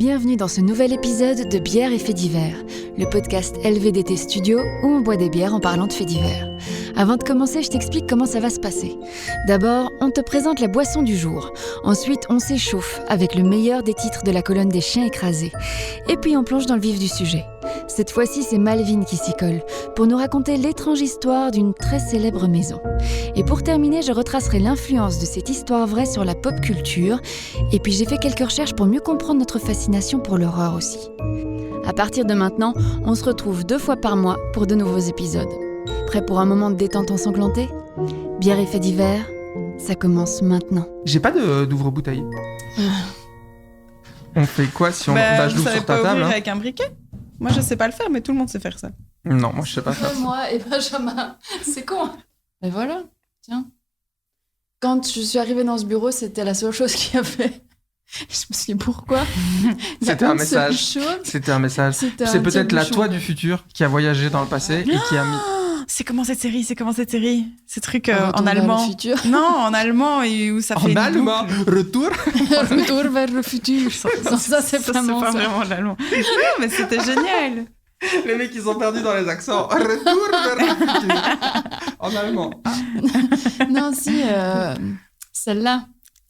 Bienvenue dans ce nouvel épisode de Bière et Faits divers, le podcast LVDT Studio où on boit des bières en parlant de faits divers. Avant de commencer, je t'explique comment ça va se passer. D'abord, on te présente la boisson du jour. Ensuite, on s'échauffe avec le meilleur des titres de la colonne des chiens écrasés. Et puis on plonge dans le vif du sujet. Cette fois-ci, c'est Malvin qui s'y colle pour nous raconter l'étrange histoire d'une très célèbre maison. Et pour terminer, je retracerai l'influence de cette histoire vraie sur la pop culture. Et puis j'ai fait quelques recherches pour mieux comprendre notre fascination pour l'horreur aussi. À partir de maintenant, on se retrouve 2 fois par mois pour de nouveaux épisodes. Prêt pour un moment de détente ensanglantée ? Bière et Faits divers, ça commence maintenant. J'ai pas d'ouvre-bouteille. On fait quoi si on... je l'ouvre sur ta table. Ouvrir avec un briquet ? Moi, je sais pas le faire, mais tout le monde sait faire ça. Non, moi, je sais pas faire ça. Moi et Benjamin, c'est con. Mais voilà, tiens. Quand je suis arrivée dans ce bureau, c'était la seule chose qu'il y avait. Je me suis dit pourquoi. C'était un message. C'était un message. C'est peut-être la toi du futur qui a voyagé dans le passé et qui a mis... C'est comment cette série ? Ce truc en allemand. Non, en allemand et où ça fait en allemand. Retour vers le futur. Ça, c'est vraiment pas vraiment l'allemand. Non, mais c'était génial. Les mecs, ils sont perdus dans les accents. Retour vers le futur. En allemand. Non, si, celle-là.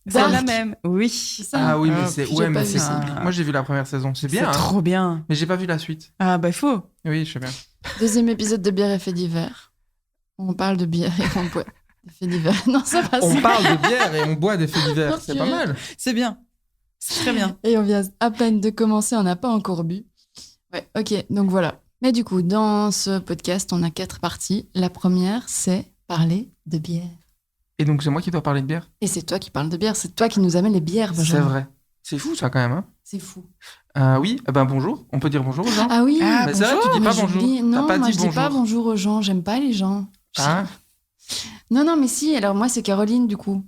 Celle-là même, oui. Ah oui, mais c'est... Ouais, mais c'est... Moi, j'ai vu la première saison. C'est bien. C'est trop bien. Mais j'ai pas vu la suite. Ah, bah, il faut. Oui, je sais bien. Deuxième épisode de Bière et Faits divers. On parle de bière et on boit des faits divers. Non, ça passe. On parle de bière et on boit des faits divers. C'est pas mal. C'est bien. C'est très bien. Et on vient à peine de commencer, on n'a pas encore bu. Ouais, ok, donc voilà. Mais du coup, dans ce podcast, on a 4 parties. La première, c'est parler de bière. Et donc, c'est moi qui dois parler de bière ? Et c'est toi qui parles de bière, c'est toi qui nous amène les bières, Benjamin. C'est vrai. C'est fou, ça, quand même. Hein ? C'est fou. Oui, bonjour. On peut dire bonjour aux gens ? Ah oui, mais c'est vrai, tu dis pas bonjour. Non, pas moi, dit je dis pas bonjour aux gens. J'aime pas les gens. Ah. Non, mais si. Alors, moi, c'est Caroline, du coup.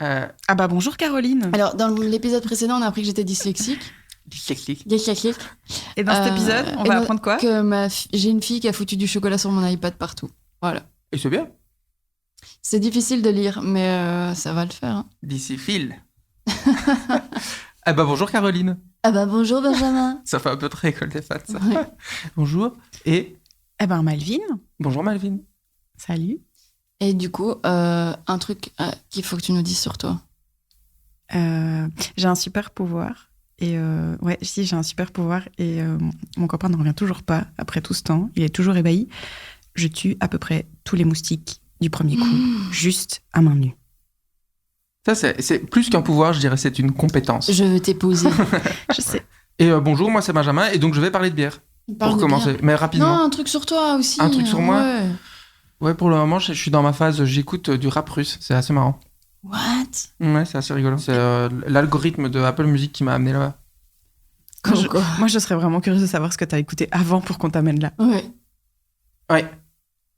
Ah bah, bonjour, Caroline. Alors, dans l'épisode précédent, on a appris que j'étais dyslexique. Dyslexique. Et dans cet épisode, on va apprendre quoi ? Que j'ai une fille qui a foutu du chocolat sur mon iPad partout. Voilà. Et c'est bien. C'est difficile de lire, mais ça va le faire. Hein. D'ici-fil. Bonjour Caroline. Bonjour Benjamin. Ça fait un peu très école des fans, ça. Ouais. Bonjour. Et Malvin. Bonjour Malvin. Salut. Et du coup, un truc qu'il faut que tu nous dises sur toi. J'ai un super pouvoir. Et j'ai un super pouvoir. Et mon copain ne revient toujours pas après tout ce temps. Il est toujours ébahi. Je tue à peu près tous les moustiques du premier coup, juste à main nue. Ça, c'est plus qu'un pouvoir, je dirais, c'est une compétence. Je veux t'épouser. Je sais. Et bonjour, moi c'est Benjamin, et donc je vais parler de bière. Pour commencer, mais rapidement. Non, un truc sur toi aussi. Un truc sur moi ? Ouais. Ouais, pour le moment, je suis dans ma phase, j'écoute du rap russe, c'est assez marrant. What ? Ouais, c'est assez rigolo. C'est l'algorithme de Apple Music qui m'a amené là-bas. Moi, je serais vraiment curieuse de savoir ce que t'as écouté avant pour qu'on t'amène là. Ouais.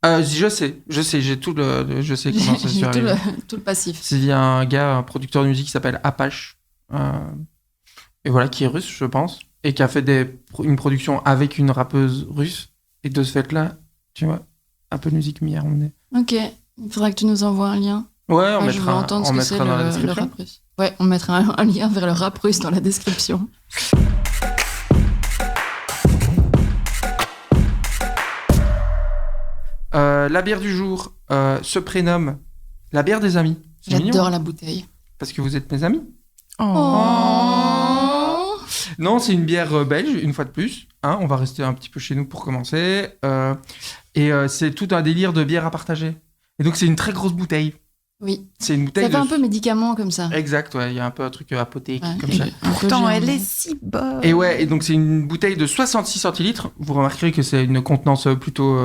Je sais, j'ai tout je sais comment ça se fait. Tout le passif. C'est via un producteur de musique qui s'appelle Apache, et voilà, qui est russe, je pense, et qui a fait une production avec une rappeuse russe, et de ce fait-là, tu vois, Apple Music m'y a emmené. Ok, il faudra que tu nous envoies un lien. Ouais, on je veux entendre ce que c'est dans la le description. rap russe. Ouais, on mettra un lien vers le rap russe dans la description. La bière du jour se prénomme la bière des amis. C'est J'adore mignon, la bouteille. parce que vous êtes mes amis. Oh. Non, c'est une bière belge, une fois de plus. Hein, on va rester un petit peu chez nous pour commencer. C'est tout un délire de bière à partager. Et donc, c'est une très grosse bouteille. Oui. C'est une bouteille Ça fait un peu médicament comme ça. Exact, ouais. Il y a un peu un truc apothéique comme et ça. Pourtant, elle est si bonne. Et donc, c'est une bouteille de 66 centilitres. Vous remarquerez que c'est une contenance plutôt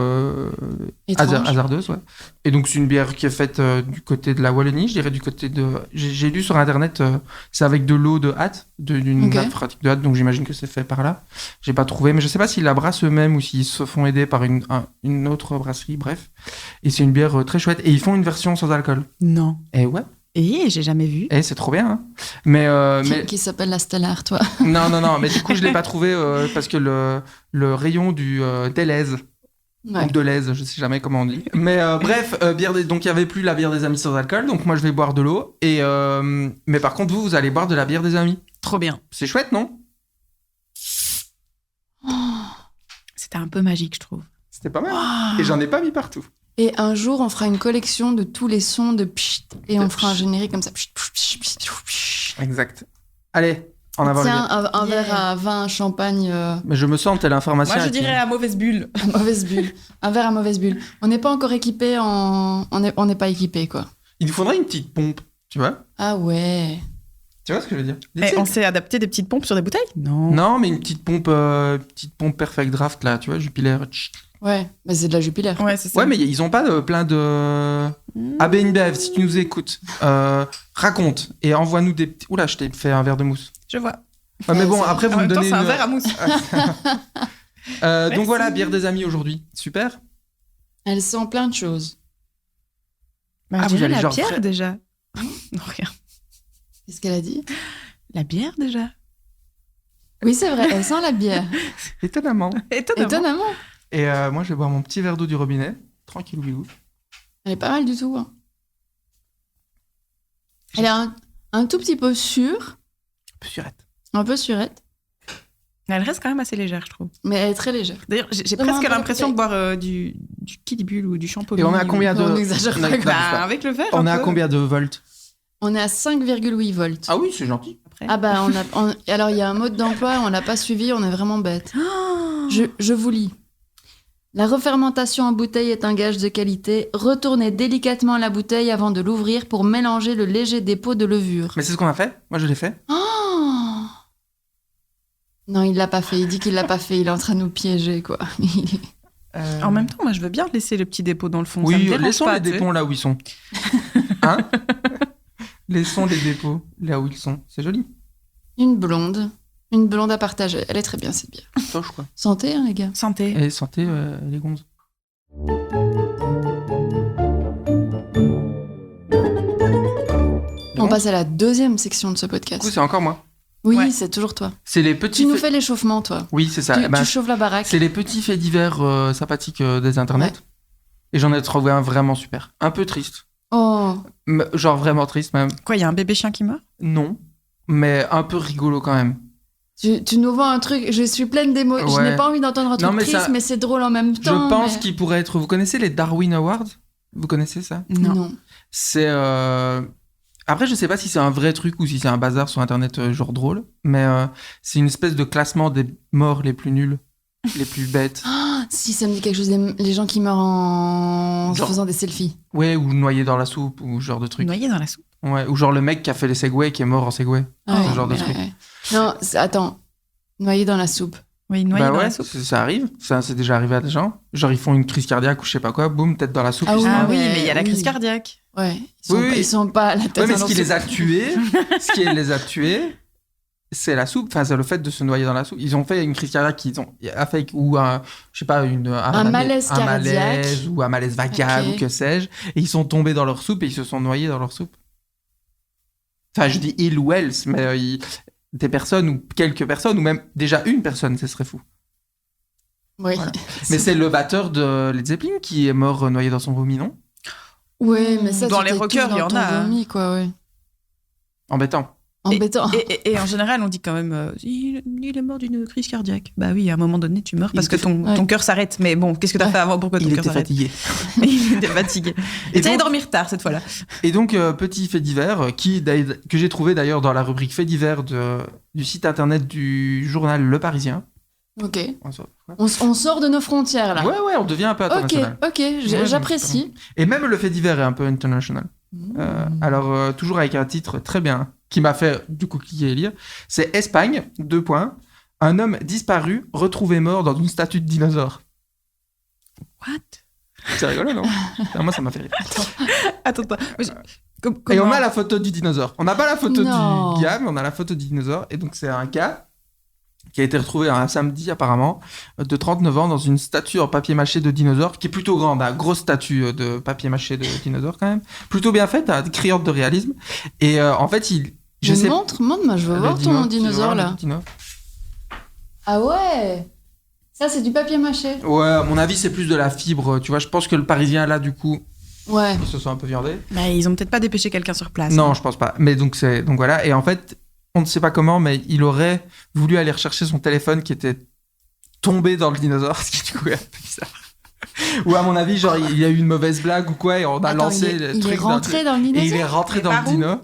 hasardeuse. Ouais. Et donc, c'est une bière qui est faite du côté de la Wallonie, je dirais du côté de... J'ai lu sur Internet, c'est avec de l'eau de hâte, d'une nappe phréatique de hâte, donc j'imagine que c'est fait par là. J'ai pas trouvé, mais je sais pas s'ils la brassent eux-mêmes ou s'ils se font aider par une autre brasserie, bref. Et c'est une bière très chouette. Et ils font une version sans alcool. Non. Et ouais. Et j'ai jamais vu. Et c'est trop bien. Hein. Mais qui s'appelle la Stella Artois. Non. Mais du coup, je l'ai pas trouvé parce que le rayon du Deleuze, ou Deleuze, je sais jamais comment on dit. Mais bref, donc il y avait plus la bière des amis sans alcool. Donc moi, je vais boire de l'eau. Mais par contre, vous allez boire de la bière des amis. Trop bien. C'est chouette, non ? C'était un peu magique, je trouve. C'était pas mal. Wow. Et j'en ai pas mis partout. Et un jour, on fera une collection de tous les sons de pchit, et on fera un générique comme ça. Exact. Allez, en avant. Tiens, un verre à vin, champagne. Mais je me sens tel information. Moi, je dirais à mauvaise bulle. Mauvaise bulle. Un verre à mauvaise bulle. On n'est pas encore équipé on n'est pas équipé, quoi. Il nous faudrait une petite pompe, tu vois. Ah ouais. Tu vois ce que je veux dire? On s'est adapté des petites pompes sur des bouteilles? Non, mais une petite pompe Perfect Draft, là, tu vois, Jupiler. Ouais, mais c'est de la Jupiler. Ouais, c'est ça. Ouais, mais ils ont pas plein de... AB InBev, si tu nous écoutes, raconte et envoie-nous des petits... Oula, je t'ai fait un verre de mousse. Je vois. Ouais, mais bon, après, vous me donnez c'est un verre à mousse. Donc voilà, bière des amis aujourd'hui. Super. Elle sent plein de choses. Bah, je dirais la bière, déjà. Non, rien. Qu'est-ce qu'elle a dit? La bière, déjà. Oui, c'est vrai, elle sent la bière. Étonnamment. Et moi, je vais boire mon petit verre d'eau du robinet. Tranquille, oui. Elle est pas mal du tout. Hein. Elle est un tout petit peu sûre. Un peu surette. Elle reste quand même assez légère, je trouve. Mais elle est très légère. D'ailleurs, j'ai presque l'impression de boire du Kid Bull ou du Champomy. Et on est à combien de... On n'exagère pas. Avec le verre. On est à combien de volts? On est à 5,8 volts. Ah oui, c'est gentil. Après. Ah bah, alors il y a un mode d'emploi, on l'a pas suivi, on est vraiment bête. Oh. Je vous lis. La refermentation en bouteille est un gage de qualité. Retournez délicatement la bouteille avant de l'ouvrir pour mélanger le léger dépôt de levure. Mais c'est ce qu'on a fait. Moi, je l'ai fait. Oh non, il l'a pas fait. Il dit qu'il l'a pas fait. Il est en train de nous piéger, quoi. En même temps, moi, je veux bien laisser le petit dépôt dans le fond. Oui, ça me laissons pas, les dépôts là où ils sont. Hein? Laissons les dépôts là où ils sont. C'est joli. Une blonde à partager. Elle est très bien, cette bière. Toche, quoi. Santé, hein, les gars. Santé. Et santé, les gonzes. On passe à la deuxième section de ce podcast. Du coup, c'est encore moi. Oui, ouais. c'est toujours toi. C'est les petits. Tu nous fais l'échauffement, toi. Oui, c'est ça. Tu chauffes la baraque. C'est les petits faits divers sympathiques des internets. Ouais. Et j'en ai trouvé un vraiment super. Un peu triste. Oh. Genre vraiment triste même. Quoi, il y a un bébé chien qui meurt? Non, mais un peu rigolo quand même. Tu nous vends un truc, je suis pleine d'émotions. Ouais. Je n'ai pas envie d'entendre un truc triste, mais c'est drôle en même temps. Je pense qu'il pourrait être... Vous connaissez les Darwin Awards? Vous connaissez ça? Non. C'est... Après, je sais pas si c'est un vrai truc ou si c'est un bazar sur Internet genre drôle, mais c'est une espèce de classement des morts les plus nuls, les plus bêtes. Si, ça me dit quelque chose, les gens qui meurent en faisant des selfies. Ouais, ou noyés dans la soupe, ou ce genre de truc. Noyés dans la soupe? Ouais, ou genre le mec qui a fait les Segway qui est mort en Segway. Ce genre de truc. Ouais. Non, attends, noyé dans la soupe. Oui, noyé dans la soupe. Ça arrive, ça c'est déjà arrivé à des gens. Genre ils font une crise cardiaque ou je sais pas quoi, boum, tête dans la soupe. Ah oui, mais il y a la crise cardiaque. Ouais, ils sont pas à la tête dans la soupe. Mais ce qui les a tués, c'est la soupe, enfin c'est le fait de se noyer dans la soupe. Ils ont fait une crise cardiaque, ou un malaise cardiaque ou un malaise vagal ou que sais-je, et ils sont tombés dans leur soupe et ils se sont noyés dans leur soupe. Enfin je dis ils ou elles, mais des personnes ou quelques personnes ou même déjà une personne, ce serait fou. Oui. Voilà. Mais c'est le batteur de Led Zeppelin qui est mort noyé dans son vomi, non? Oui, mais ça dans les rockers, il y en a. Vomi, quoi, ouais. Embêtant. Et en général, on dit quand même il est mort d'une crise cardiaque. Bah oui, à un moment donné, tu meurs parce que ton cœur s'arrête. Mais bon, qu'est-ce que t'as fait avant pour que ton cœur s'arrête? Il était fatigué. Et tu allais dormir tard cette fois-là. Et donc, petit fait divers que j'ai trouvé d'ailleurs dans la rubrique fait divers du site internet du journal Le Parisien. Ok. On sort de nos frontières là. Ouais, on devient un peu international. Ok, j'apprécie. Et même le fait divers est un peu international. Alors, toujours avec un titre très bien, qui m'a fait du coup cliquer et lire. C'est Espagne, : un homme disparu, retrouvé mort dans une statue de dinosaure. What? C'est rigolo, non? Moi, ça m'a fait rire. Attends. Et on a la photo du dinosaure. On n'a pas la photo du gars, mais on a la photo du dinosaure. Et donc, c'est un gars qui a été retrouvé un samedi, apparemment, de 39 ans, dans une statue en papier mâché de dinosaure, qui est plutôt grande, une grosse statue de papier mâché de dinosaure, quand même. Plutôt bien faite, criante de réalisme. Et en fait, montre-moi, je veux voir ton dinosaure, là. Ah ouais! Ça, c'est du papier mâché. Ouais, à mon avis, c'est plus de la fibre, tu vois. Je pense que le Parisien, là, du coup, ils se sont un peu viandés. Mais ils ont peut-être pas dépêché quelqu'un sur place. Non, je pense pas. Mais donc voilà. Et en fait, on ne sait pas comment, mais il aurait voulu aller rechercher son téléphone qui était tombé dans le dinosaure, ce qui du coup est un peu bizarre. Ou à mon avis, genre, il y a eu une mauvaise blague ou quoi, et on a lancé le truc. Il est rentré dans le dinosaure. Et il est rentré dans le dino.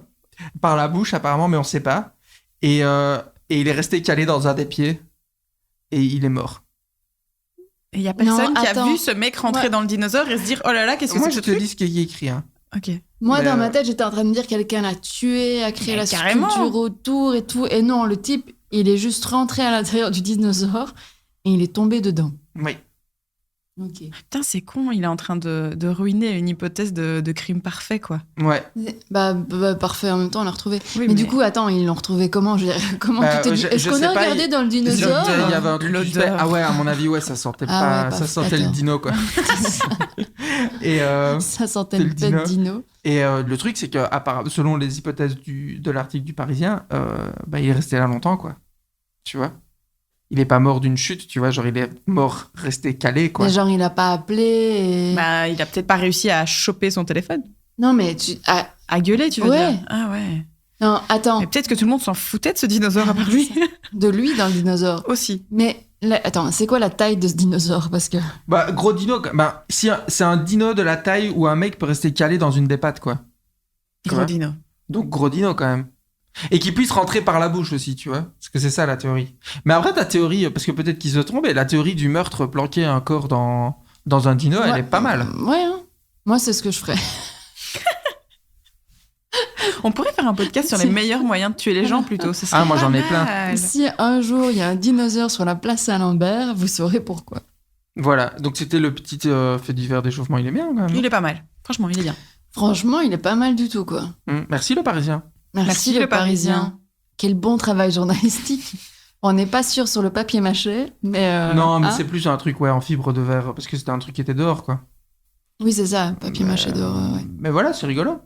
Par la bouche, apparemment, mais on sait pas. Et il est resté calé dans un des pieds. Et il est mort. Et il y a personne qui a vu ce mec rentrer dans le dinosaure et se dire oh là là, qu'est-ce que c'est que ce truc ? Moi, je te dis ce qui est écrit. Hein. Ok. Moi, dans ma tête, j'étais en train de me dire quelqu'un l'a tué, a créé la structure autour et tout. Et non, le type, il est juste rentré à l'intérieur du dinosaure et il est tombé dedans. Oui. Ok. Putain, c'est con, il est en train de ruiner une hypothèse de crime parfait, quoi. Ouais. Bah, parfait, en même temps, on l'a retrouvé. Oui, mais du coup, attends, ils l'ont retrouvé comment ? Comment tout est dit ? Est-ce qu'on a regardé dans le dinosaure ? Il y avait un truc ah ouais, à mon avis, ouais, ça sentait pas... ça sentait le dino, quoi. Et ça sentait le pet dino. Et le truc, c'est que selon les hypothèses de l'article du Parisien, il est resté là longtemps, quoi. Tu vois ? Il est pas mort d'une chute, tu vois, genre il est mort resté calé, quoi. Mais genre il a pas appelé et... Bah, il a peut-être pas réussi à choper son téléphone. Non, mais à gueuler, tu veux dire ? Ah ouais. Non, attends. Mais peut-être que tout le monde s'en foutait de ce dinosaure à part lui. De lui dans le dinosaure. Aussi. Mais attends, c'est quoi la taille de ce dinosaure ? Parce que... Bah, gros dino, si c'est un dino de la taille où un mec peut rester calé dans une des pattes, quoi. Gros dino. Donc gros dino quand même. Et qu'il puisse rentrer par la bouche aussi, tu vois. Parce que c'est ça la théorie. Mais après, ta théorie, parce que peut-être qu'il se trompe, et la théorie du meurtre planquer un corps dans un dino, elle est pas mal. Ouais, hein. Moi, c'est ce que je ferais. On pourrait faire un podcast sur les meilleurs moyens de tuer les gens plutôt. Moi j'en ai plein. Si un jour il y a un dinosaure sur la place Saint-Lambert, vous saurez pourquoi. Voilà, donc c'était le petit fait divers d'échauffement. Il est bien quand même. Il est pas mal. Franchement, il est bien. Franchement, il est pas mal du tout, quoi. Merci le Parisien. Merci le Parisien. Quel bon travail journalistique. On n'est pas sûr sur le papier mâché, mais... Non, mais c'est plus un truc en fibre de verre, parce que c'était un truc qui était dehors, quoi. Oui, c'est ça, papier mâché dehors, ouais. Mais voilà, c'est rigolo.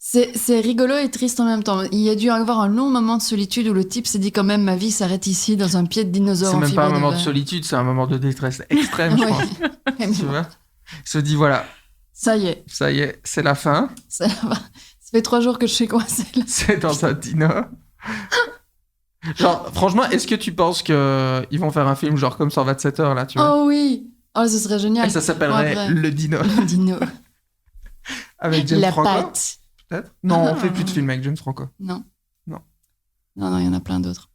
C'est rigolo et triste en même temps. Il y a dû y avoir un long moment de solitude où le type s'est dit quand même ma vie s'arrête ici dans un pied de dinosaure. C'est même pas un moment de solitude, c'est un moment de détresse extrême, je pense. Tu vois ? Il se dit voilà. Ça y est, c'est la fin. Ça fait 3 jours que je suis coincée là. C'est dans un dino. Genre, franchement, est-ce que tu penses qu'ils vont faire un film genre comme 127 heures là, tu vois ? Oh oui. Oh, ce serait génial. Et ça s'appellerait Le Dino. Le Dino. Avec James Franco. La patte. Peut-être ? Non, on fait plus de films avec James Franco. Non, il y en a plein d'autres.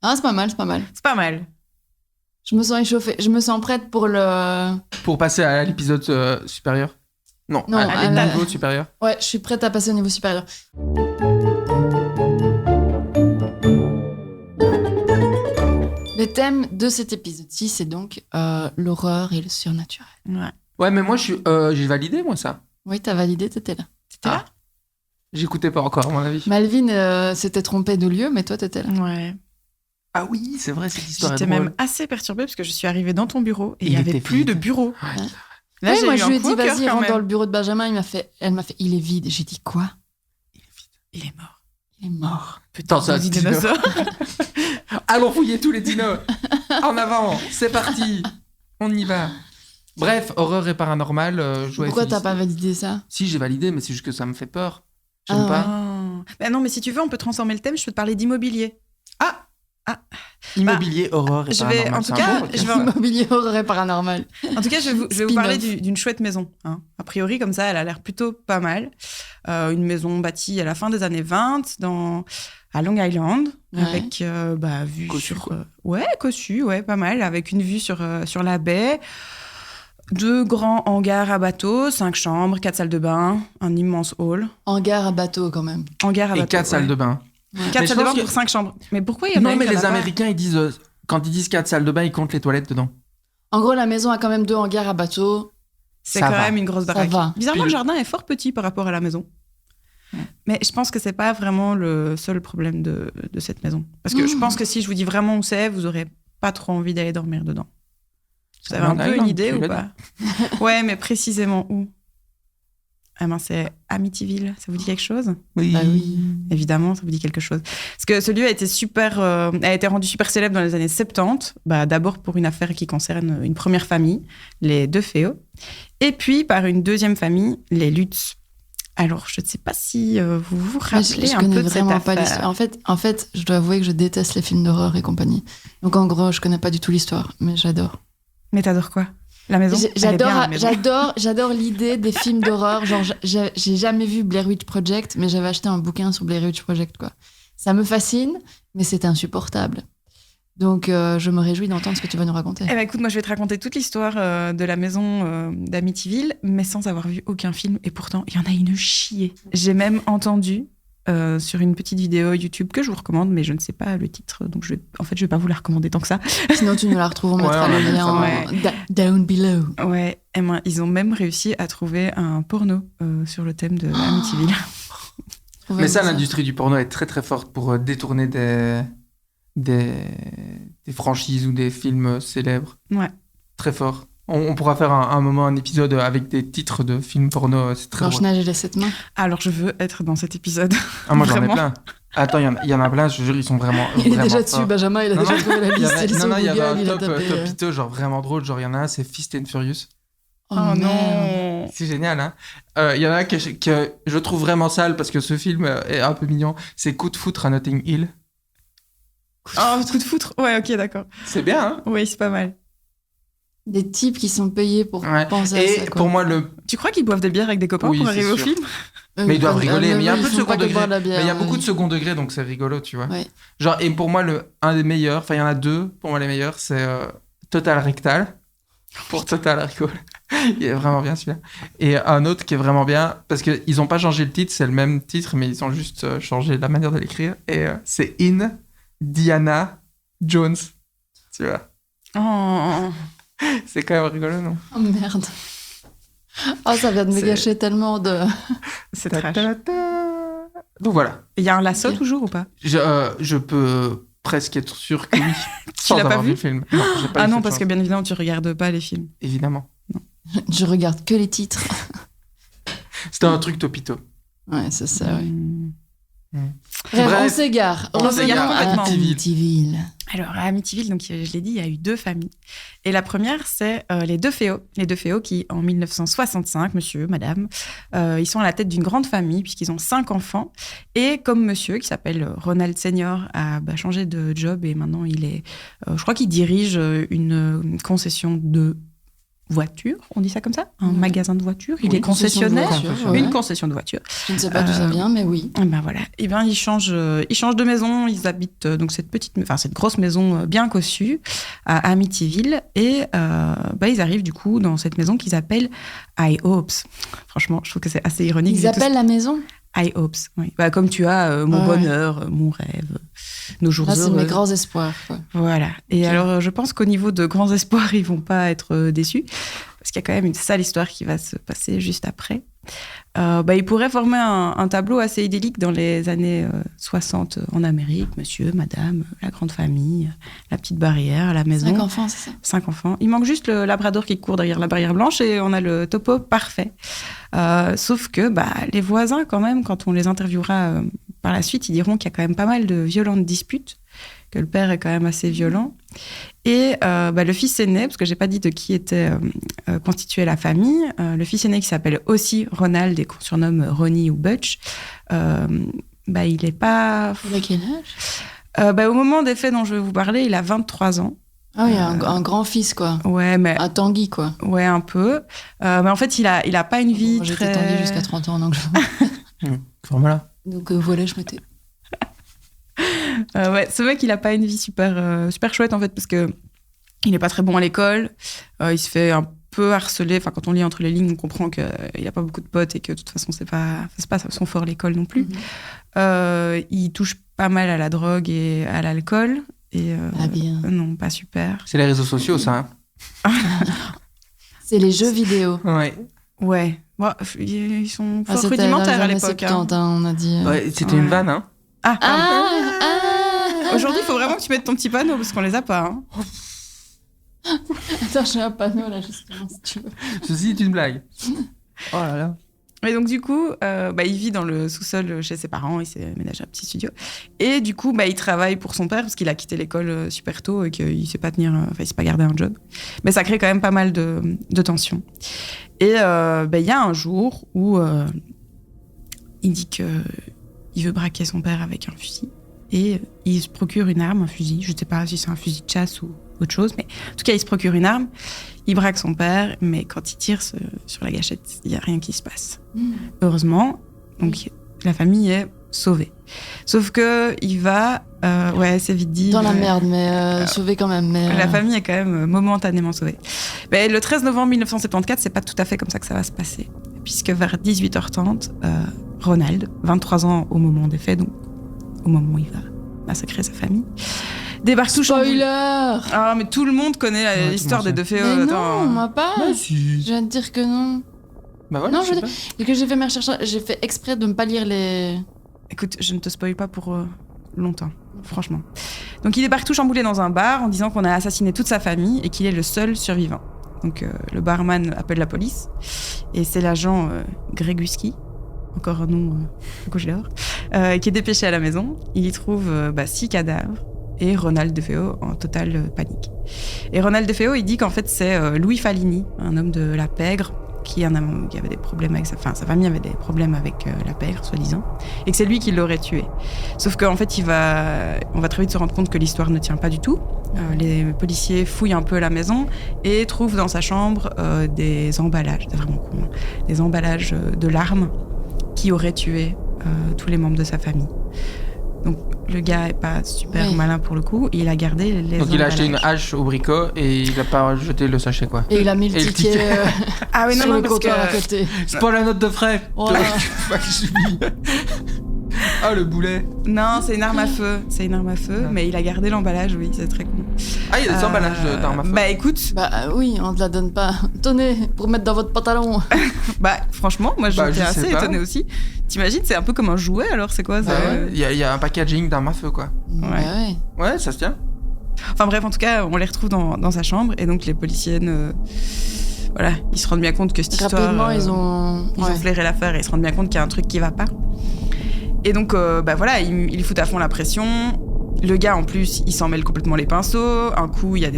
Ah, c'est pas mal. C'est pas mal. Je me sens échauffée. Je me sens prête pour le... Pour passer à l'épisode supérieur ? Non, à niveau supérieur. Ouais, je suis prête à passer au niveau supérieur. Le thème de cet épisode-ci, c'est donc l'horreur et le surnaturel. Ouais, mais moi, j'ai validé, moi, ça. Oui, t'as validé, t'étais là. T'étais là ? J'écoutais pas encore, à mon avis. Malvin s'était trompée de lieu, mais toi, t'étais là. Ouais. Ah oui, c'est vrai, cette histoire est J'étais drôle. même assez perturbée parce que je suis arrivée dans ton bureau et il n'y avait plus de bureau. Ouais. Là, oui, j'ai moi, eu je un lui ai coup dit, au cœur, vas-y, quand rentre même. dans le bureau de Benjamin. Elle m'a fait, il est vide. J'ai dit, quoi ? Il est vide. Il est mort. Il est mort. Putain, c'est un c'est dino. dinosaure. Allons fouiller tous les dinos. En avant, c'est parti. On y va. Bref, horreur et paranormal. Pourquoi t'as pas validé ça ? Si, j'ai validé, mais c'est juste que ça me fait peur. J'aime pas. Bah non, mais si tu veux, on peut transformer le thème. Je peux te parler d'immobilier. Immobilier, horreur et paranormal. Immobilier, horreur et paranormal. En tout cas, je vais vous parler d'une chouette maison. Hein. A priori, comme ça, elle a l'air plutôt pas mal. Une maison bâtie à la fin des années 20 à Long Island, avec vue Cossu, sur... cossu, pas mal, avec une vue sur la baie. 2 grands hangars à bateau, 5 chambres, 4 salles de bain, un immense hall. Hangar à bateau, quand même. Hangar à bateau, Et 4 salles de bain. 4 salles de bain pour 5 chambres. Mais pourquoi il y en a Non, mais qui en les a pas Américains, ils disent... quand ils disent 4 salles de bain, ils comptent les toilettes dedans. En gros, la maison a quand même 2 hangars à bateau. C'est Ça quand va. même une grosse baraque. va. Bizarrement, Puis le jardin est fort petit par rapport à la maison. Mais je pense que c'est pas vraiment le seul problème de cette maison. Parce que je pense que si je vous dis vraiment où c'est, vous aurez pas trop envie d'aller dormir dedans. Vous avez un peu une idée ou pas ? Ouais, mais précisément où ? Ah ben, c'est Amityville, ça vous dit quelque chose ? Oui. Bah oui. Évidemment, ça vous dit quelque chose. Parce que ce lieu a été rendu super célèbre dans les années 70, d'abord pour une affaire qui concerne une première famille, les De Feo, et puis par une deuxième famille, les Lutz. Alors, je ne sais pas si vous vous rappelez je un peu de vraiment cette pas affaire. l'histoire. En fait, je dois avouer que je déteste les films d'horreur et compagnie. Donc en gros, je connais pas du tout l'histoire, mais j'adore. Mais t'adores quoi? La maison? J'adore l'idée des films d'horreur. Genre, j'ai jamais vu Blair Witch Project, mais j'avais acheté un bouquin sur Blair Witch Project, quoi. Ça me fascine, mais c'est insupportable. Donc, je me réjouis d'entendre ce que tu vas nous raconter. Eh ben, écoute, moi, je vais te raconter toute l'histoire de la maison d'Amityville, mais sans avoir vu aucun film. Et pourtant, il y en a une chier. J'ai même entendu sur une petite vidéo YouTube que je vous recommande, mais je ne sais pas le titre. Donc, je vais pas vous la recommander tant que ça. Sinon, tu nous la retrouves, on mettra le lien down below. Ouais, et moi, ils ont même réussi à trouver un porno sur le thème de Amityville. Mais ça, l'industrie du porno est très très forte pour détourner des franchises ou des films célèbres. Ouais. Très fort. On pourra faire un moment un épisode avec des titres de films porno, c'est très drôle. Blanche-Neige et les 7 mains. Alors, je veux être dans cet épisode. Ah, moi, j'en ai plein. Attends, il y en a plein, je te jure, ils sont vraiment Il est déjà forts. dessus, Benjamin, il a déjà trouvé la liste. Il y avait un top genre vraiment drôle, genre il y en a un, c'est Fist and Furious. Oh non. C'est génial, hein. Il y en a un que je trouve vraiment sale parce que ce film est un peu mignon, c'est Coup de foutre à Notting Hill. Coup de foutre. Ouais, ok, d'accord. C'est bien, hein. Oui, c'est pas mal. Des types qui sont payés pour penser à ça. Et pour moi, Tu crois qu'ils boivent des bières avec des copains pour arriver au film? Mais ils doivent rigoler. Mais il y a un peu de second degré. Mais il y a beaucoup de second degré, donc c'est rigolo, tu vois. Ouais. Genre, et pour moi, un des meilleurs, enfin, il y en a deux, pour moi, les meilleurs, c'est Total Rectal. Pour Total Recall. Il est vraiment bien celui-là. Et un autre qui est vraiment bien, parce qu'ils n'ont pas changé le titre, c'est le même titre, mais ils ont juste changé la manière de l'écrire. Et c'est Indiana Jones. Tu vois. Oh. C'est quand même rigolo, non? Oh merde. Oh, ça vient de me gâcher tellement de... C'est trash. Donc voilà. Il y a un lasso toujours ou pas? Je peux presque être sûr que oui. Tu l'as pas vu le film? Non, j'ai pas non, parce que bien évidemment, tu regardes pas les films. Évidemment. Non. Je regarde que les titres. C'était un truc topito. Ouais, c'est ça, oui. Bref, on s'égare. On s'égare complètement. Amityville. Alors, à Amityville, donc, je l'ai dit, il y a eu deux familles. Et la première, c'est les deux Féaux. Les deux Féaux qui, en 1965, monsieur, madame, ils sont à la tête d'une grande famille puisqu'ils ont 5 enfants. Et comme monsieur, qui s'appelle Ronald Senior, a changé de job et maintenant il est... je crois qu'il dirige une concession de voitures, on dit ça comme ça? Un magasin de voitures? Il est concessionnaire? Une concession de voitures. Je ne sais pas d'où ça vient, mais oui. Ben voilà. Et ben ils changent de maison. Ils habitent donc cette grosse maison bien cossue à Amityville. Et ils arrivent du coup dans cette maison qu'ils appellent High Hopes. Franchement, je trouve que c'est assez ironique. Ils appellent la maison High Hopes, oui. Comme tu as mon bonheur, mon rêve, nos jours heureux. C'est mes grands espoirs, quoi. Voilà. Et alors, je pense qu'au niveau de grands espoirs, ils vont pas être déçus, parce qu'il y a quand même une sale histoire qui va se passer juste après. Ils pourraient former un tableau assez idyllique dans les années 60 en Amérique. Monsieur, madame, la grande famille, la petite barrière, la maison. 5 enfants, c'est ça? 5 enfants. Il manque juste le labrador qui court derrière la barrière blanche et on a le topo parfait. Sauf que les voisins, quand même, quand on les interviewera par la suite, ils diront qu'il y a quand même pas mal de violentes disputes, que le père est quand même assez violent. Et le fils aîné, parce que j'ai pas dit de qui était constituée la famille, le fils aîné qui s'appelle aussi Ronald et qu'on surnomme Ronnie ou Butch, il est pas... Il a quel âge? Au moment des faits dont je vais vous parler, il a 23 ans. Ah oui, un grand-fils, quoi. Ouais, mais... Un Tanguy, quoi. Ouais, un peu. Mais en fait, il a pas une vie très... J'étais Tanguy jusqu'à 30 ans en anglais. Voilà. Donc voilà, je me tais. C'est vrai qu'il a pas une vie super chouette, en fait, parce que il est pas très bon à l'école. Il se fait un peu harceler. Enfin, quand on lit entre les lignes, on comprend qu'il a pas beaucoup de potes et que de toute façon, c'est pas son fort l'école non plus. Il touche pas mal à la drogue et à l'alcool. Et, bien. Non, pas super. C'est les réseaux sociaux, ça. Hein. C'est les jeux vidéo. Ouais. Bon, ils sont fort rudimentaires à l'époque. 70, on a dit. Ouais, c'était une vanne, hein. Aujourd'hui, il faut vraiment que tu mettes ton petit panneau parce qu'on les a pas. Hein. Attends, j'ai un panneau là, justement, si tu veux. Ceci est une blague. Oh là là. Et donc, du coup, il vit dans le sous-sol chez ses parents, il s'est aménagé un petit studio. Et du coup, il travaille pour son père parce qu'il a quitté l'école super tôt et qu'il ne sait pas il sait pas garder un job. Mais ça crée quand même pas mal de tensions. Et il y a un jour où il dit qu'il veut braquer son père avec un fusil. Et il se procure une arme, un fusil. Je ne sais pas si c'est un fusil de chasse ou autre chose, mais en tout cas, il se procure une arme. Il braque son père, mais quand il tire sur la gâchette, il n'y a rien qui se passe. Heureusement, donc la famille est sauvée. Sauf que il va... c'est vite dit. Dans la merde, mais sauvé quand même. Mais, La famille est quand même momentanément sauvée. Mais le 13 novembre 1974, c'est pas tout à fait comme ça que ça va se passer. Puisque vers 18h30, Ronald, 23 ans au moment des faits, donc au moment où il va massacrer sa famille, débarque tout Spoiler. Ah, mais tout le monde connaît l'histoire des deux faits. Mais non, moi pas. Bah, si. Je viens de dire que non. Bah voilà, Non, et que j'ai fait mes recherches, j'ai fait exprès de ne pas lire les... Écoute, je ne te spoil pas pour longtemps, franchement. Donc il débarque tout chamboulé dans un bar en disant qu'on a assassiné toute sa famille et qu'il est le seul survivant. Donc le barman appelle la police et c'est l'agent Greguski, encore un nom gauche dehors, qui est dépêché à la maison. Il y trouve 6 cadavres et Ronald DeFeo en totale panique. Et Ronald DeFeo, il dit qu'en fait c'est Louis Falini, un homme de la pègre, qui avait des problèmes avec sa famille avait des problèmes avec la pègre, soi-disant, et que c'est lui qui l'aurait tué. Sauf qu'en fait, on va très vite se rendre compte que l'histoire ne tient pas du tout. Les policiers fouillent un peu la maison et trouvent dans sa chambre des emballages, c'est vraiment con, des emballages de l'arme qui auraient tué tous les membres de sa famille. Donc le gars est pas super malin pour le coup, il a gardé les emballages. Donc il a acheté une hache au bricot et il a pas jeté le sachet quoi. Et il a mis le ticket ah oui, sur non, le parce comptoir que... à côté. C'est pas la note de frais. Voilà. Ah le boulet. Non, c'est une arme à feu. C'est une arme à feu, mais il a gardé l'emballage, oui, c'est très con. Ah, il y a des emballages d'armes à feu. Bah écoute... Bah oui, on te la donne pas. Tenez, pour mettre dans votre pantalon. Bah franchement, moi j'étais assez étonnée aussi. T'imagines, c'est un peu comme un jouet alors, c'est quoi ça? Il y a un packaging d'armes à feu quoi. Ouais, ça se tient. Enfin bref, en tout cas, on les retrouve dans sa chambre et donc les policiers voilà, ils se rendent bien compte que cette histoire... Rapidement, ils ont flairé l'affaire et ils se rendent bien compte qu'il y a un truc qui va pas. Et donc, voilà, ils foutent à fond la pression. Le gars, en plus, il s'en mêle complètement les pinceaux. Un coup, il y a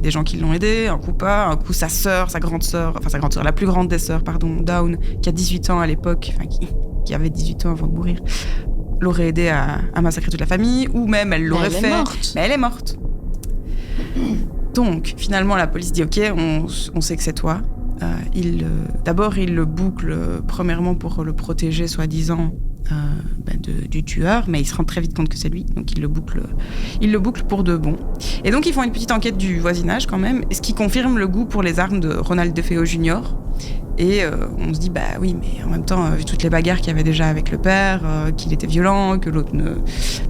des gens qui l'ont aidé, un coup pas. Un coup, sa grande sœur, la plus grande des sœurs, Dawn, qui a 18 ans à l'époque, enfin, qui avait 18 ans avant de mourir, l'aurait aidé à massacrer toute la famille, ou même elle l'aurait fait. Mais elle est morte. Donc, finalement, la police dit « Ok, on sait que c'est toi ». D'abord, il le boucle, premièrement pour le protéger, soi-disant, du tueur, mais il se rend très vite compte que c'est lui, donc il le boucle pour de bon. Et donc, ils font une petite enquête du voisinage, quand même, ce qui confirme le goût pour les armes de Ronald DeFeo Jr. Et on se dit, bah oui, mais en même temps, vu toutes les bagarres qu'il y avait déjà avec le père, qu'il était violent, que l'autre ne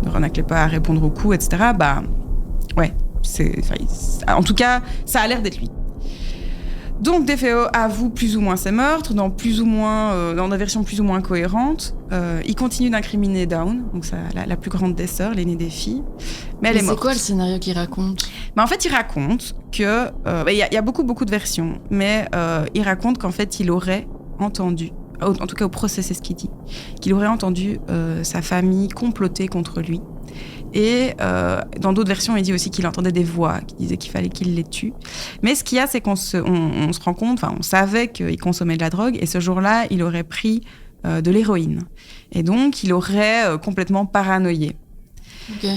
renaclait pas à répondre aux coups, etc., bah, ouais, en tout cas, ça a l'air d'être lui. Donc DeFeo avoue plus ou moins ses meurtres, dans des versions plus ou moins cohérentes. Il continue d'incriminer Dawn, donc la plus grande des sœurs, l'aînée des filles, mais elle est morte. C'est quoi le scénario qu'il raconte ? En fait, il raconte que... Il y a beaucoup de versions, mais il raconte qu'en fait, il aurait entendu, en tout cas au procès, c'est ce qu'il dit, qu'il aurait entendu sa famille comploter contre lui. Et dans d'autres versions, il dit aussi qu'il entendait des voix qui disaient qu'il fallait qu'il les tue. Mais ce qu'il y a, c'est qu'on se rend compte, on savait qu'il consommait de la drogue, et ce jour-là, il aurait pris de l'héroïne. Et donc, il aurait complètement paranoïé. Ok.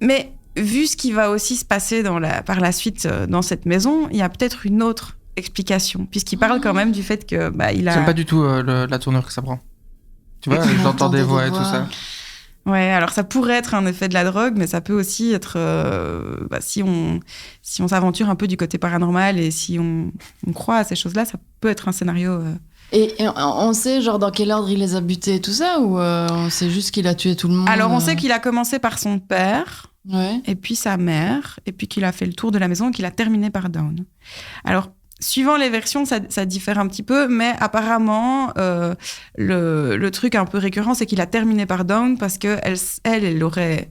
Mais vu ce qui va aussi se passer par la suite dans cette maison, il y a peut-être une autre explication, puisqu'il parle quand même du fait que il a... J'aime pas du tout la tournure que ça prend. Tu vois, j'entends des voix et tout ça. Ouais, alors ça pourrait être un effet de la drogue, mais ça peut aussi être si on s'aventure un peu du côté paranormal et si on croit à ces choses-là, ça peut être un scénario. Et on sait genre dans quel ordre il les a butés et tout ça, ou on sait juste qu'il a tué tout le monde? Alors on sait qu'il a commencé par son père, et puis sa mère, et puis qu'il a fait le tour de la maison et qu'il a terminé par Dawn. Alors suivant les versions, ça diffère un petit peu, mais apparemment, le truc un peu récurrent, c'est qu'il a terminé par Dawn parce qu'elle serait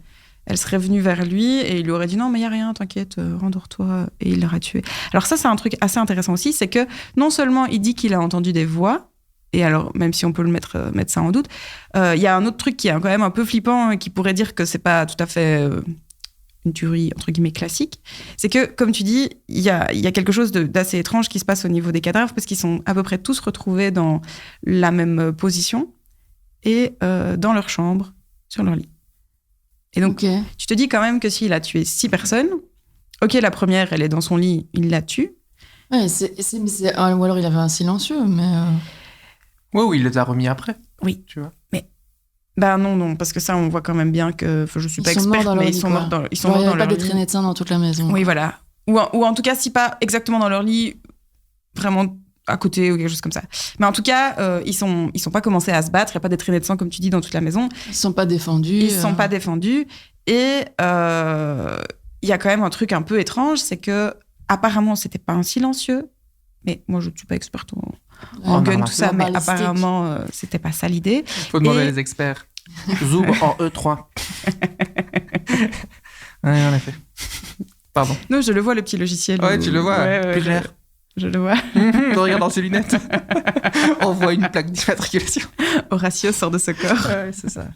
venue vers lui et il lui aurait dit « Non, mais il n'y a rien, t'inquiète, rendors-toi » et il l'aurait tué. Alors ça, c'est un truc assez intéressant aussi, c'est que non seulement il dit qu'il a entendu des voix, et alors, même si on peut mettre ça en doute, il y a un autre truc qui est quand même un peu flippant, qui pourrait dire que c'est pas tout à fait... une tuerie, entre guillemets, classique, c'est que, comme tu dis, il y a quelque chose d'assez étrange qui se passe au niveau des cadavres, parce qu'ils sont à peu près tous retrouvés dans la même position, et dans leur chambre, sur leur lit. Et donc, tu te dis quand même que s'il a tué 6 personnes, ok, la première, elle est dans son lit, il la tue. Ouais, ou alors il avait un silencieux, mais... Ouais, ou il les a remis après. Oui. Tu vois. Mais... non, parce que ça, on voit quand même bien que... je suis pas experte, mais ils sont morts dans leur lit. Il n'y avait pas des traînées de sang dans toute la maison. Oui, voilà. Ou en tout cas, si pas exactement dans leur lit, vraiment à côté ou quelque chose comme ça. Mais en tout cas, ils sont pas commencés à se battre. Il n'y a pas des traînées de sang, comme tu dis, dans toute la maison. Ils sont pas défendus. Ils sont pas défendus. Et il y a quand même un truc un peu étrange, c'est que apparemment, c'était pas un silencieux. Mais moi, je ne suis pas experte en gun, tout ça, mais apparemment, c'était pas ça l'idée. Il faut demander les experts. Zoom en E3. Oui, en effet. Pardon. Non, je le vois, le petit logiciel. Ouais, tu le vois, plus clair. Je le vois. On regarde dans ses lunettes. On voit une plaque d'immatriculation. Horatio sort de ce corps. Ouais, c'est ça.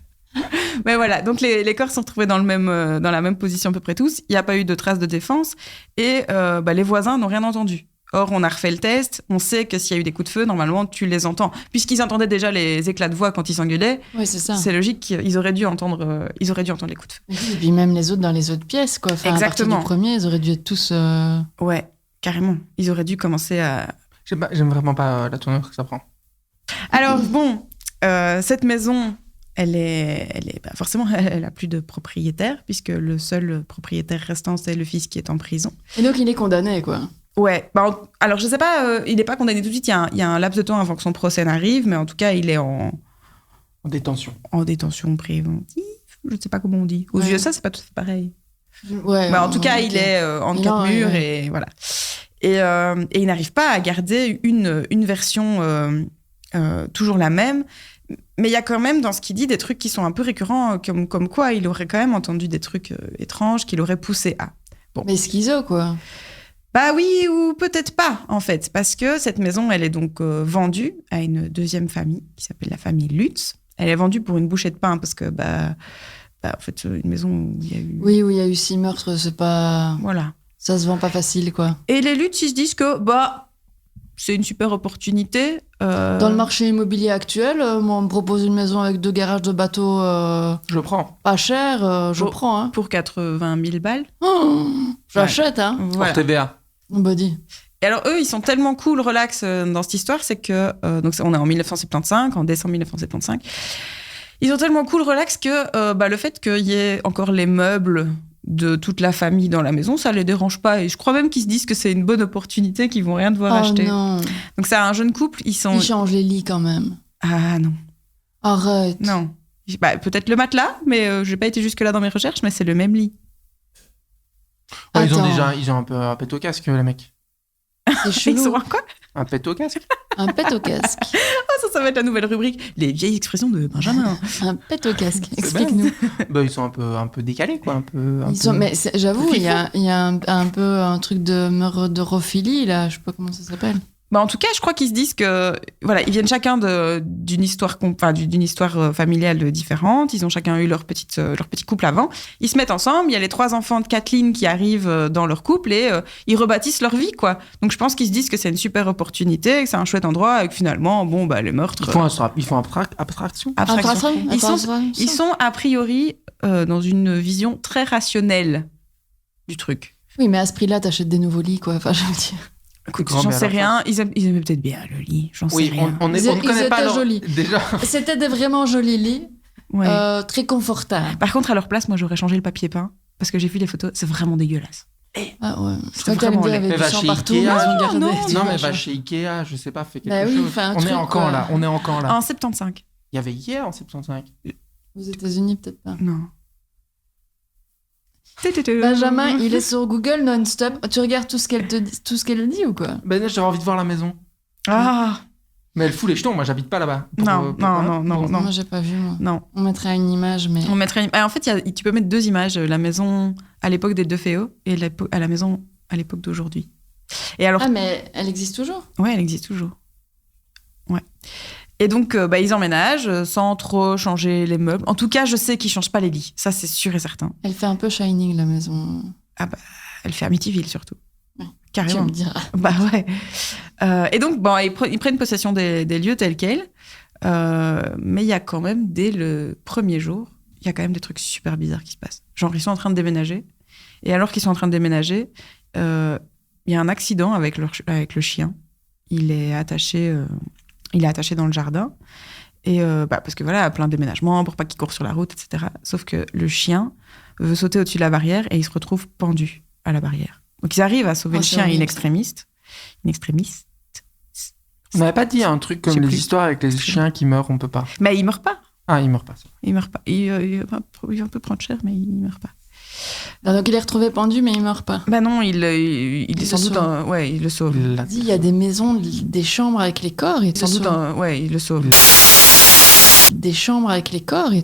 Mais voilà, donc les corps sont retrouvés dans la même position à peu près tous. Il n'y a pas eu de traces de défense et les voisins n'ont rien entendu. Or, on a refait le test. On sait que s'il y a eu des coups de feu, normalement, tu les entends. Puisqu'ils entendaient déjà les éclats de voix quand ils s'engueulaient, c'est ça. C'est logique qu'ils auraient dû entendre les coups de feu. Et puis même les autres dans les autres pièces, quoi. Enfin, exactement. À partir du premier, ils auraient dû être tous... Ouais, carrément. Ils auraient dû commencer à... J'aime vraiment pas la tournure que ça prend. Alors, bon, cette maison... Elle est forcément, elle a plus de propriétaire, puisque le seul propriétaire restant, c'est le fils qui est en prison. Et donc, il est condamné, quoi. Ouais. Alors, je sais pas, il n'est pas condamné tout de suite. Il y a un laps de temps avant que son procès n'arrive, mais en tout cas, il est en détention. En détention préventive. Je ne sais pas comment on dit. Aux USA, c'est pas tout à fait pareil. Ouais. En tout cas, il est entre quatre murs et voilà. Et il n'arrive pas à garder une version toujours la même. Mais il y a quand même dans ce qu'il dit des trucs qui sont un peu récurrents, comme quoi il aurait quand même entendu des trucs étranges qu'il aurait poussé à. Bon. Mais schizo, quoi. Bah oui, ou peut-être pas, en fait, parce que cette maison, elle est donc vendue à une deuxième famille qui s'appelle la famille Lutz. Elle est vendue pour une bouchée de pain parce que, en fait, une maison où il y a eu... Oui, où il y a eu 6 meurtres, c'est pas... Voilà. Ça se vend pas facile, quoi. Et les Lutz, ils se disent que, c'est une super opportunité. Dans le marché immobilier actuel, moi, on me propose une maison avec 2 garages de bateaux. Je prends. Pas cher, je prends. Hein. Pour 80 000 balles. J'achète, hein. Voilà. Hors TVA. Body. Et alors, eux, ils sont tellement cool, relax dans cette histoire, c'est que... donc, on est en 1975, en décembre 1975. Ils sont tellement cool, relax que le fait qu'il y ait encore les meubles de toute la famille dans la maison, ça les dérange pas. Et je crois même qu'ils se disent que c'est une bonne opportunité, qu'ils vont rien devoir acheter. Non. Donc c'est un jeune couple, ils changent les lits quand même. Ah non. Arrête. Non. Peut-être le matelas, mais j'ai pas été jusque-là dans mes recherches, mais c'est le même lit. Ouais, ils ont un peu un pet au casque, les mecs. C'est chelou. Ils sont un quoi ? Un pet au casque. Un pet au casque. Ça va être la nouvelle rubrique. Les vieilles expressions de Benjamin. Un pet au casque. Explique-nous. Ils sont un peu décalés, quoi. Mais j'avoue, il y a un peu un truc de meurodophilie, là. Je sais pas comment ça s'appelle. En tout cas, je crois qu'ils se disent que voilà, ils viennent chacun d'une histoire familiale différente. Ils ont chacun eu leur petit couple avant. Ils se mettent ensemble. Il y a les 3 enfants de Kathleen qui arrivent dans leur couple et ils rebâtissent leur vie, quoi. Donc je pense qu'ils se disent que c'est une super opportunité, que c'est un chouette endroit et que finalement, les meurtres. Ils font abstraction. Ils sont a priori dans une vision très rationnelle du truc. Oui, mais à ce prix-là, t'achètes des nouveaux lits, quoi. Enfin, je veux dire. Écoute, j'en sais rien. Ils aimaient peut-être bien le lit. J'en sais rien. On ne connaît pas jolis. Déjà. C'était des vraiment jolis lits. Ouais. Très confortables. Par contre, à leur place, moi, j'aurais changé le papier peint parce que j'ai vu les photos. C'est vraiment dégueulasse. Ah ouais. C'est vraiment laid. avec du sang partout. Non, mais va chez Ikea, je sais pas, fais quelque chose. On est encore là. En 75. Il y avait Ikea en 75. Aux États-Unis, peut-être pas. Non. Benjamin, il est sur Google non-stop. Tu regardes tout ce qu'elle dit ou quoi ? J'avais envie de voir la maison. Ah. Mais elle fout les jetons. Moi, j'habite pas là-bas. Non. Moi, j'ai pas vu, moi. Non. On mettrait une image, mais... En fait, tu peux mettre 2 images. La maison à l'époque des 2 Féo et la maison à l'époque d'aujourd'hui. Et alors... Ah, mais elle existe toujours ? Ouais, elle existe toujours. Ouais. Et donc, ils emménagent sans trop changer les meubles. En tout cas, je sais qu'ils changent pas les lits. Ça, c'est sûr et certain. Elle fait un peu Shining, la maison. Elle fait Amityville, surtout. Ouais. Carrément. Tu me diras. Ouais. Et donc, ils prennent possession des lieux tels quels. Mais il y a quand même, dès le premier jour, il y a quand même des trucs super bizarres qui se passent. Genre, ils sont en train de déménager. Et alors qu'ils sont en train de déménager, il y a un accident avec le chien. Il est attaché dans le jardin. Et parce que voilà, plein de déménagements pour pas qu'il court sur la route, etc. Sauf que le chien veut sauter au-dessus de la barrière et il se retrouve pendu à la barrière. Donc ils arrivent à sauver le chien in extremis. On n'avait pas dit un truc comme les histoires avec les chiens qui meurent, on peut pas. Mais il meurt pas. Ah, il meurt pas. Il meurt pas. Il va un peu prendre cher, mais il meurt pas. Donc il est retrouvé pendu, mais il meurt pas. Bah non, il est sans doute il le sauve. Il y a des maisons, des chambres avec les corps et sans doute il le sauve. Des chambres avec les corps et